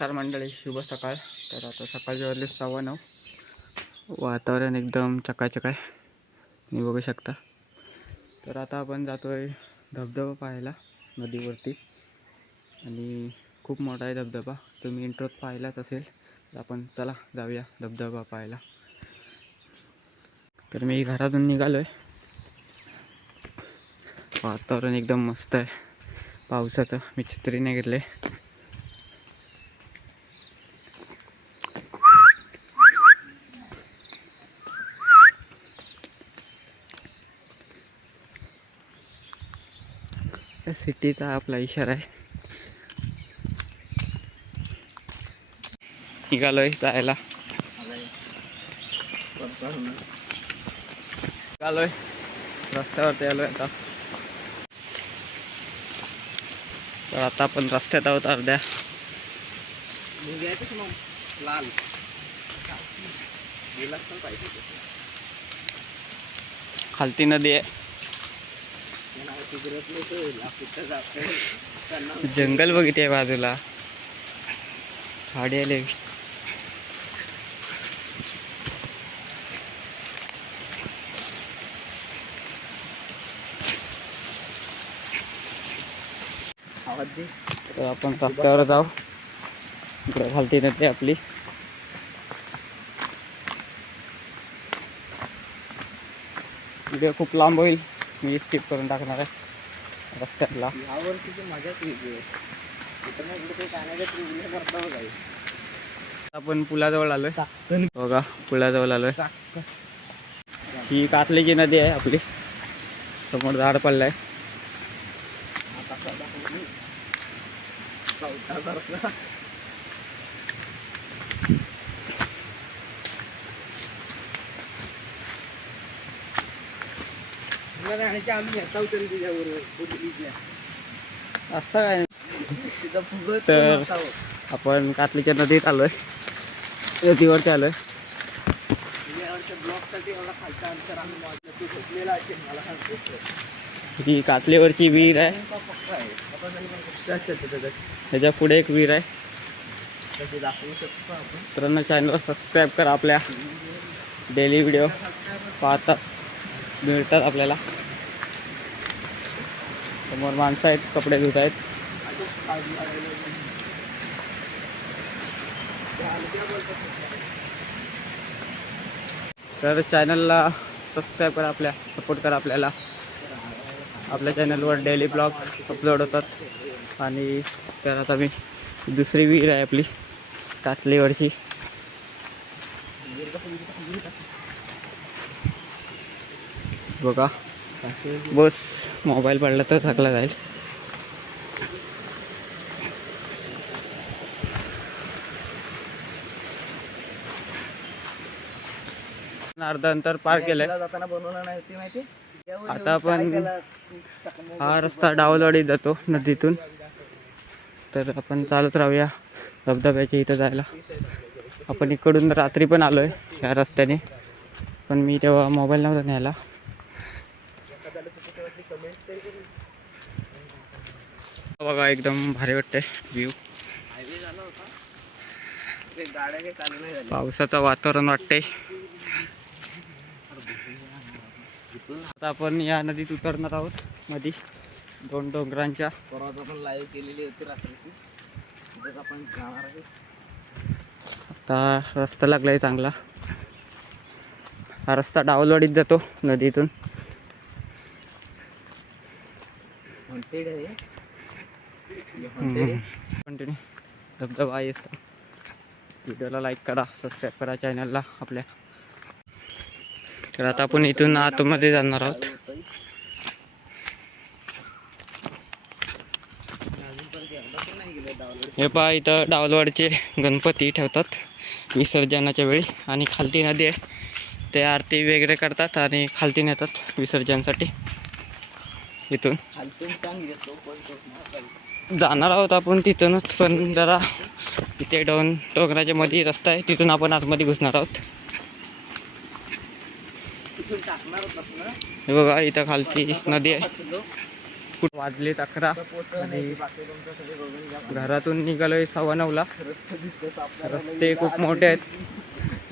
नमस्कार मंडळी शुभ सकाळ. तर आता सकाळचे वाजले सव्वा नऊ. वातावरण एकदम चकाचक आहे तुम्ही बघू शकता. तर आता आपण जातो आहे धबधबा पाहायला नदीवरती. आणि खूप मोठा आहे धबधबा. तुम्ही इंट्रोत पाहिलाच असेल तर आपण चला जाऊया धबधबा पाहायला. तर मी घरातून निघालो आहे वातावरण एकदम मस्त आहे. पावसाचं मी छत्री नाही घेतले सिटीचा आपला इशारा आहे. निघालोय जायला. निघालोय. रस्त्यावरती आलोय आता. तर आता आपण रस्त्यात आहोत अर्ध्या. लाल खालती नदी आहे. जंगल बघितले बाजूला. झाडे आले. तर आपण रस्त्यावर जाऊ. इकडे खालती नदी आपली. व्हिडिओ खूप लांब होईल. मी स्किप करून टाकणार आहे. रस्त्यातला. यावरची मजाच वेगळी आहे. आपण पुलाजवळ आलोय. बघा पुलाजवळ आलोय. ही कातलीची नदी आहे आपली. समोर झाड पडलंय. तुला राहण्याची आम्ही येता होतो तुझ्याबरोबर पुढलीच्या. असं काय? तर-. आपण कातलीच्या नदीत आलोय. नदीवरती आलोय. ही कातलीवरची विहीर आहे. आहे. आहे. त्याच्या पुढे एक विहीर आहे. मित्रांनो चॅनलवर सबस्क्राईब करा आपल्या. डेली व्हिडिओ पाहता. मिळतात आपल्याला. समोर माणसं आहेत कपडे धुत आहेत. तर चॅनलला सबस्क्राईब करा आपल्या सपोर्ट करा आपल्याला. आपल्या चॅनलवर डेली ब्लॉग अपलोड होतात. आणि तर आता मी दुसरी विहीर आहे आपली कातलीवरची. बघा. बस मोबाईल पडला तर थकला जाईल. अर्धा अंतर पार केलंय. आता आपण हा रस्ता डावलवाडीत जातो नदीतून. तर आपण चालत राहूया धबधब्याच्या इथं जायला. आपण इकडून रात्री पण आलो आहे ह्या रस्त्याने. पण मी तेव्हा मोबाईल नव्हता न्यायला. बघा एकदम भारी वाटतंय व्ह्यू पावसाचं वातावरण वाटतंय. आता आपण या नदीत उतरणार आहोत नदी दोन डोंगरांच्या. आपण लाईव्ह केलेली होती रात्रीची आपण जाणार आता रस्ता लागलाय चांगला. हा रस्ता डावलवाडीत जातो नदीतून हॉन्टेड आहे हे haunted आहे. कंटिन्यू धबधबा आहे असतो व्हिडिओला लाईक करा सबस्क्राईब करा चॅनलला आपल्या. तर आता आपण इथून आतमध्ये जाणार आहोत. हे पहा इथं डावलवाडचे गणपती ठेवतात विसर्जनाच्या वेळी. आणि खालती नदी आहे. ते आरती वगैरे करतात आणि खालती नेतात विसर्जनासाठी. इथून. जाणार आहोत आपण तिथूनच पण जरा इथे डोन डोंगराच्या मध्ये रस्ता आहे तिथून आपण आतमध्ये घुसणार आहोत. हे बघा इथं खालची नदी आहे. वाचलो. कुठं वाजलेत अकरा आणि घरातून निघालोय सव्वा नऊला. रस्ते खूप मोठे आहेत.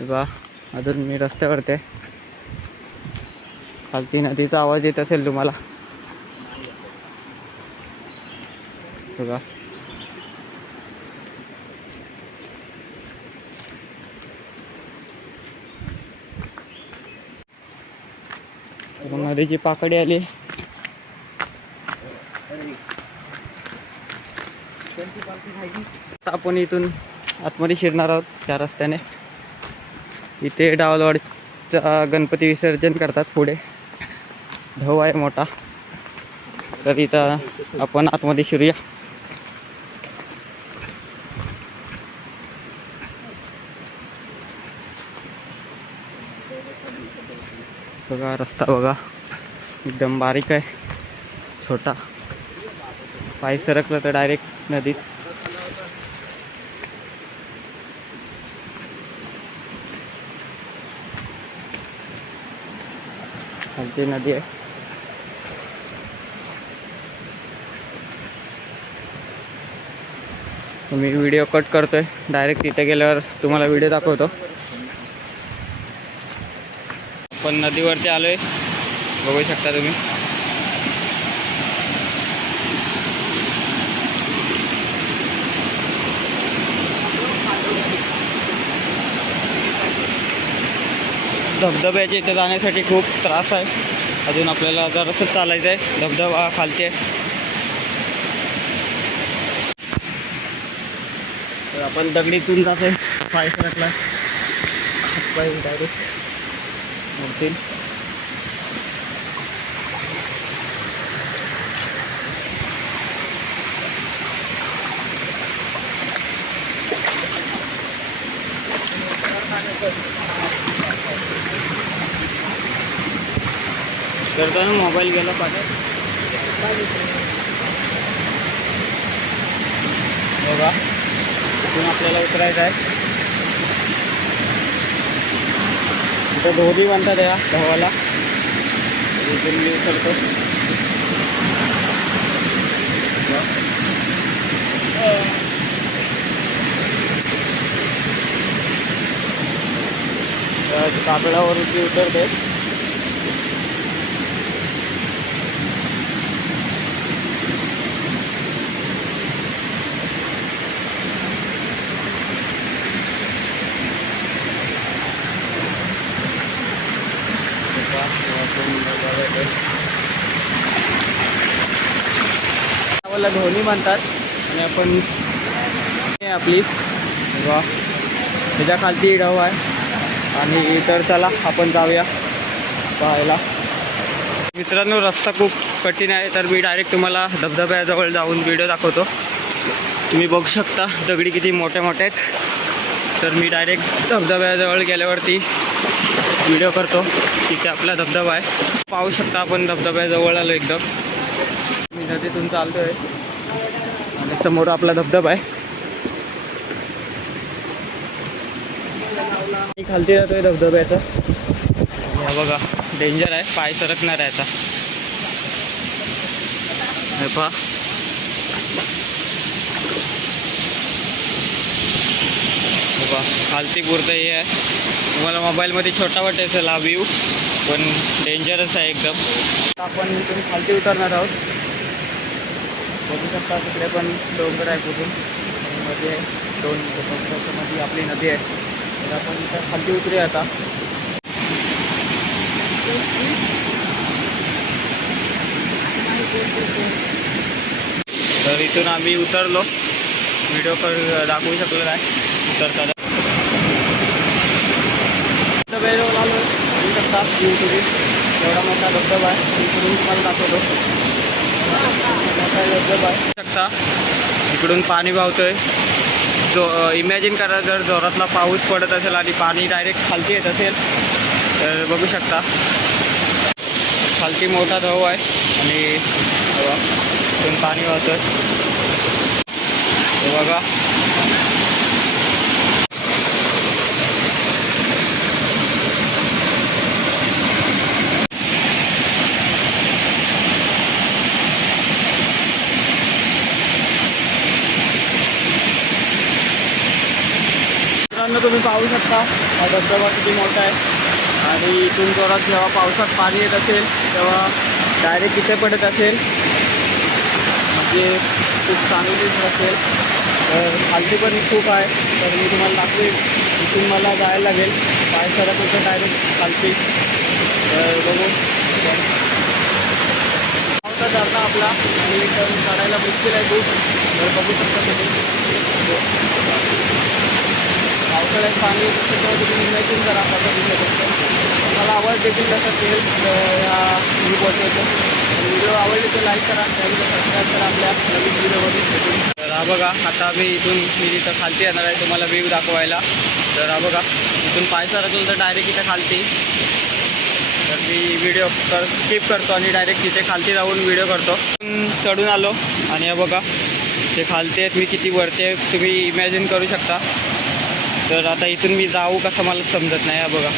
बघा बा अजून मी रस्त्यावरती आहे. खालती नदीचा आवाज येत असेल तुम्हाला. बघा. नदीची पाकडी आली. आपण इथून आतमध्ये शिरणार आहोत त्या रस्त्याने. इथे डावलवाडचा गणपती विसर्जन करतात पुढे. ढव आहे मोठा. तर इथं आपण आतमध्ये शिरूया. बघा रस्ता बघा. एकदम बारीक आहे. छोटा. पाय सरकलं तर डायरेक्ट नदीत. खालची नदी आहे. मी व्हिडिओ कट करतोय. डायरेक्ट तिथे गेल्यावर तुम्हाला व्हिडिओ दाखवतो. पण नदीवरती आलोय. बघू शकता तुम्ही. धबधब्याच्या इथे जाण्यासाठी खूप त्रास आहे. अजून आपल्याला जरासं चालायचं आहे धबधबा खालती आहे तर आपण दगडीतून जातोय. पाय सरकला पाय डायरेक्ट मोडतील करताना मोबाईल गेला पाहिजे बघा इथून आपल्याला उतरायचं आहे. इथं धोबी म्हणतात या धावाला इथून मी उतरतो तर कापडावरती उतरते गावाला धोनी म्हणतात. आणि आपण आपली वा त्याच्या खालती डव आहे. आणि तर चला आपण जाऊया पाहायला. मित्रांनो रस्ता खूप कठीण आहे तर मी डायरेक्ट तुम्हाला धबधब्याजवळ जाऊन व्हिडिओ दाखवतो. तुम्ही बघू शकता दगडी किती मोठ्या मोठ्या आहेत. तर मी डायरेक्ट धबधब्याजवळ गेल्यावरती व्हिडिओ करतो. तिथे आपला धबधबा आहे. पाहू शकता आपण धबधब्याजवळ आलो एकदम. मी नदीतून आहे आणि समोर आपला धबधबा आहे. मी खालती जातोय धबधब्याचं. आणि हा बघा डेंजर आहे. पाय सरकणार आहे आता. हे पहा. हे पहा खालती पुरतं हे आहे. तुम्हाला मोबाईलमध्ये छोटा वाटत असेल हा व्ह्यू पण डेंजरच आहे एकदम. आपण इथून खालती उतरणार आहोत. बघू शकता तिकडे पण डोंगर आहे कुठून. आणि मध्ये दोन डोंगराच्या मध्ये आपली नदी आहे. तर आपण इथं खालती उतरूया आता. तर इथून आम्ही उतरलो. व्हिडिओ दाखवू शकलो नाही. उतरताना. धबधब्याजवळ आलो. बघू शकता view तुम्ही एवढा मोठा धबधबा आहे. इकडून तुम्हाला दाखवतो. मोठा धबधबा आहे. शकता इकडून पाणी वाहतोय. जो इमॅजिन करा जर जोरातला पाऊस पडत असेल आणि पाणी डायरेक्ट खालती येत असेल तर बघू शकता. खालती मोठा धव आहे. आणि बघा, इथून पाणी वाहतोय. बघा. मित्रांनो तुम्ही पाहू शकता. हा धबधबा किती मोठा आहे. आणि इथून जोरात जेव्हा पावसात पाणी येत असेल तेव्हा डायरेक्ट इथे पडत असेल. म्हणजे खूप चांगली दिसत असेल. तर खालती पण खूप आहे. तर मी तुम्हाला दाखवेल इथून मला जायला लागेल. पाय सरत होतं डायरेक्ट खालती. तर बघू. पावसा धरणा आपला. आणि तर चढायला मुश्किल आहे खूप. तर बघू शकता तुम्ही. पावसाळ्यात पाणी तुम्ही इमॅजिन करा कसं दिसत असतं मला आवड देखील कसं तेल या व्हिडिओ व्हिडिओ आवडले तर लाईक करा चॅनल सबस्क्राईब करा आपल्या नवीन व्हिडिओमध्ये भेटून तर हा बघा आता मी इथून मी तिथं खालती येणार आहे तुम्हाला व्ह्यू दाखवायला. तर हा बघा इथून पाय सरकलं तर डायरेक्ट इथं खालती. तर मी व्हिडिओ कर स्किप करतो आणि डायरेक्ट तिथे खालती जाऊन व्हिडिओ करतो. चढून आलो आणि हे बघा ते खालते आहेत मी किती वरती आहे तुम्ही इमॅजिन करू शकता. तर आता इथून मी जाऊ कसं मला समजत नाही हा बघा.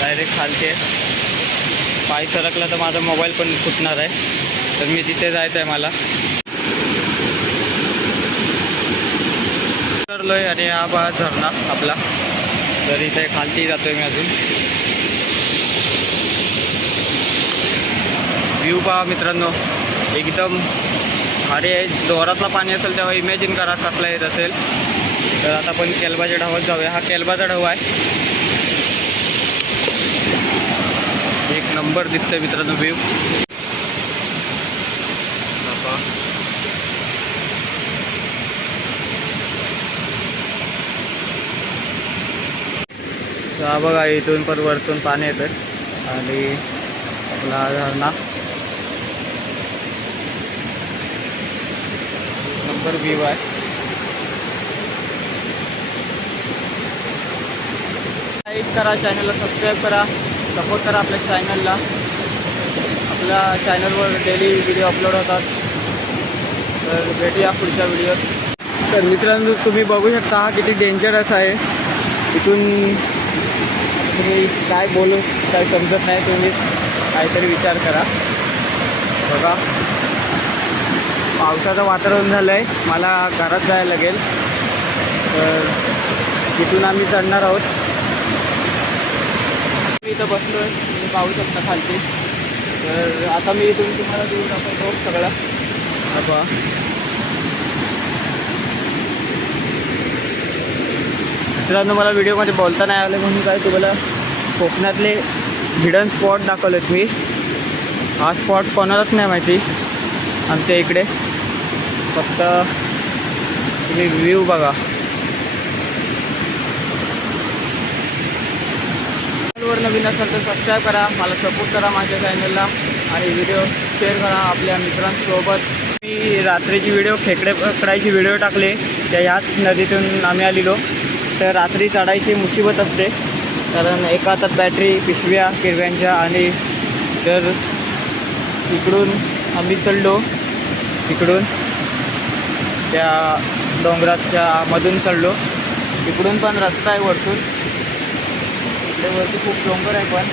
डायरेक्ट खालते पाय सरकला तर माझा मोबाईल पण फुटणार आहे. तर मी तिथे जायचं आहे मला. उतरलो आहे आणि हा बा झरणा आपला. तर इथे खालती जातोय मी अजून. व्ह्यू पहा मित्रांनो. एकदम अरे जोरातला पाणी असेल तेव्हा इमॅजिन करा कसला येत असेल. तर आता आपण केलबाच्या ढावात जाऊया. हा केलबाचा ढाव आहे. एक नंबर दिसतोय मित्रांनो व्ह्यू. हा बघा इथून पण वरतून पाणी येतं आणि आपला धरणा. नंबर व्ह्यू आहे. लाईक करा चॅनलला सबस्क्राईब करा. सपोर्ट करा आपल्या चॅनलला आपल्या चॅनलवर डेली व्हिडिओ अपलोड होतात. तर भेटूया पुढच्या व्हिडिओत तर मित्रांनो तुम्ही बघू शकता हा किती डेंजरस आहे. इथून तुम्ही काय बोलू काय समजत नाही तुम्ही काहीतरी विचार करा. बघा. पावसाचं वातावरण झालं आहे मला घरात जायला लागेल. तर तिथून आम्ही चढणार आहोत. इथं बसलो आहे तुम्ही पाहू शकता खालती. तर आता मी इथून तुम्हाला देऊ दाखवतो सगळं. आता मित्रांनो मला व्हिडिओमध्ये बोलता नाही आलं म्हणून काय तुम्हाला कोकणातले हिडन स्पॉट दाखवलेत मी. हा स्पॉट कोणालाच नाही माहिती. आमच्या इकडे. फक्त तुम्ही व्ह्यू बघा. चॅनलवर नवीन असाल तर सबस्क्राईब करा मला सपोर्ट करा माझ्या चॅनलला आणि व्हिडिओ शेअर करा आपल्या मित्रांसोबत. मी रात्रीची व्हिडिओ खेकडे पकडायची व्हिडिओ टाकले. त्या ह्याच नदीतून आम्ही आलेलो. तर रात्री चढायची मुसीबत असते. कारण एका हातात बॅटरी पिशव्या किरव्यांच्या आणि तर इकडून आम्ही चढलो. तिकडून त्या डोंगराच्या मधून चढलो. इकडून पण रस्ता आहे वरतून. इकडे वरती खूप डोंगर आहे पण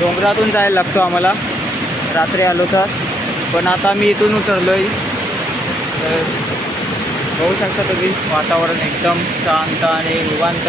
डोंगरातून जायला लागतो आम्हाला. रात्री आलो तर. पण आता मी इथून उतरलो आहे तर बघू शकता तुम्ही वातावरण एकदम शांत आणि निवांत.